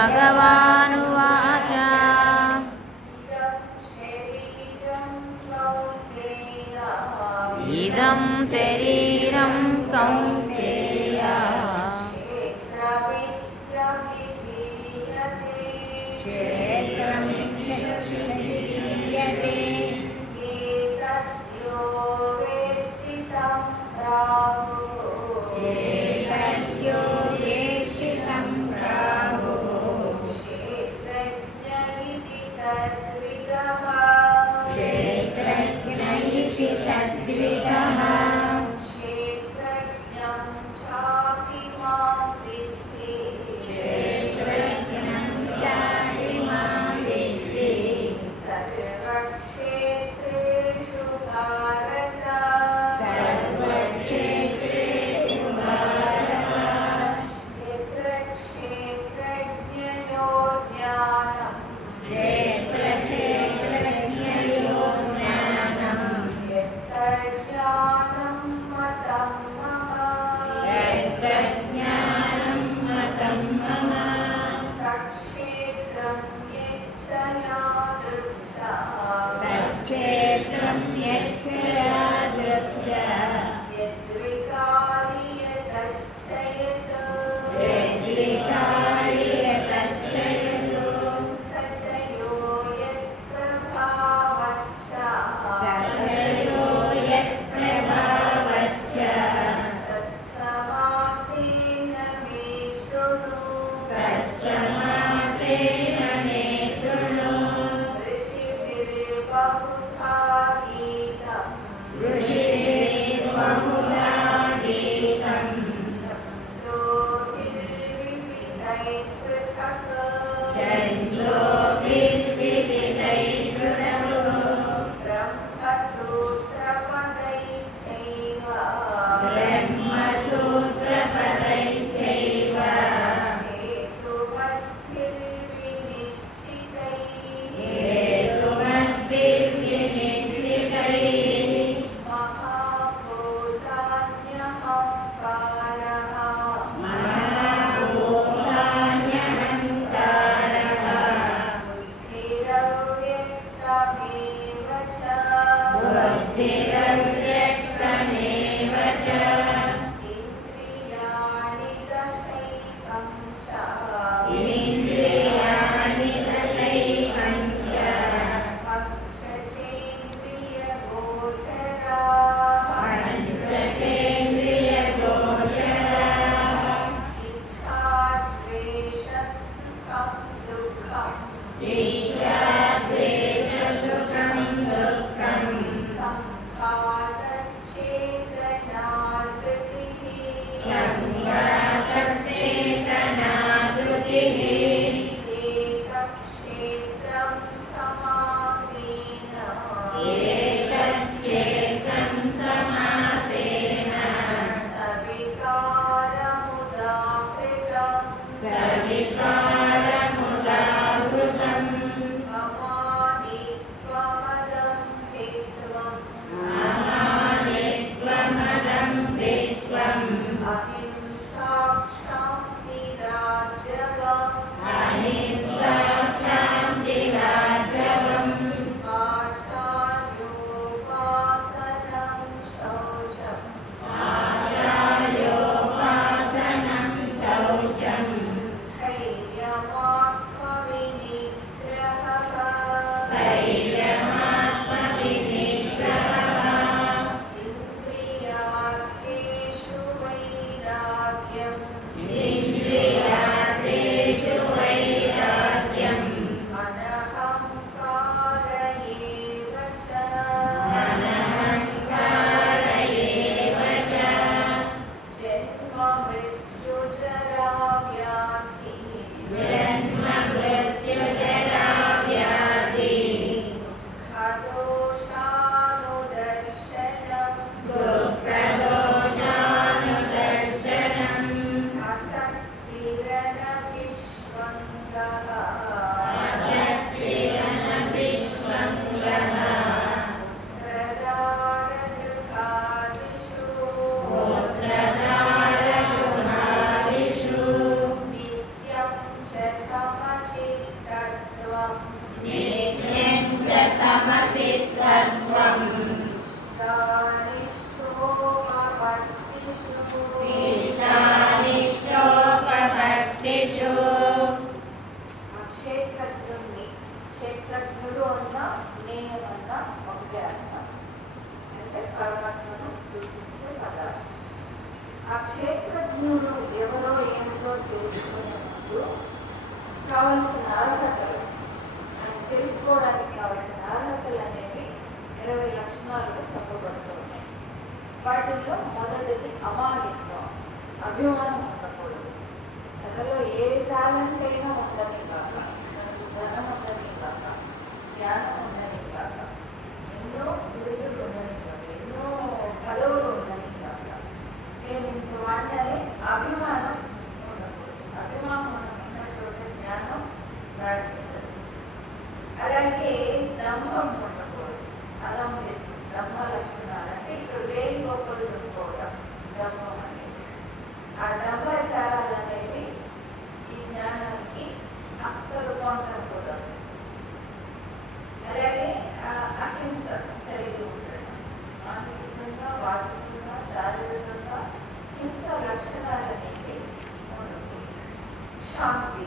भगवानुवाच इदं शरीरं कौन्तेय क्षेत्रमित्यभिधीयते एतद्यो वेत्ति तं प्राहुः కావాల్సిన అర్హతలు, తెలుసుకోవడానికి కావాల్సిన అర్హతలు అనేవి 20 లక్షణాలుగా చెప్పబడుతూ ఉన్నాయి. వాటిల్లో మొదటిది అమానిత్వం, అభిమానం ఉండకూడదు. తనలో ఏ టాలెంట్ అయినా ఉండని కాక, తనకు ధనం ఉండని కాక, జ్ఞానం ఉండని కాక, ఎన్నో బిరుదులు ఉండని కాక, ఎన్నో పదవులు ఉండని కాక, నేను ఇంత వాడినని అభిమానం ఉండకూడదు. అభిమానం ఉన్న చోట జ్ఞానం ప్రారంభించదు. అలాగే దంభం ఉండకూడదు. అదం దంభ లక్షణాలు అంటే ఇక్కడ వేయి గొప్పలు చెప్పుకోవడం దంభం అనేది. ఆ దంభాచారాలు అనేవి ఈ జ్ఞానానికి అస్సలు పొందడం కుదరదు. అలాగే అహింస కలిగి ఉండడం, మానసికంగా, వాచికంగా, శారీరకంగా హింస లక్షణాలు అనేవి ఉండకూడదు. శాంతి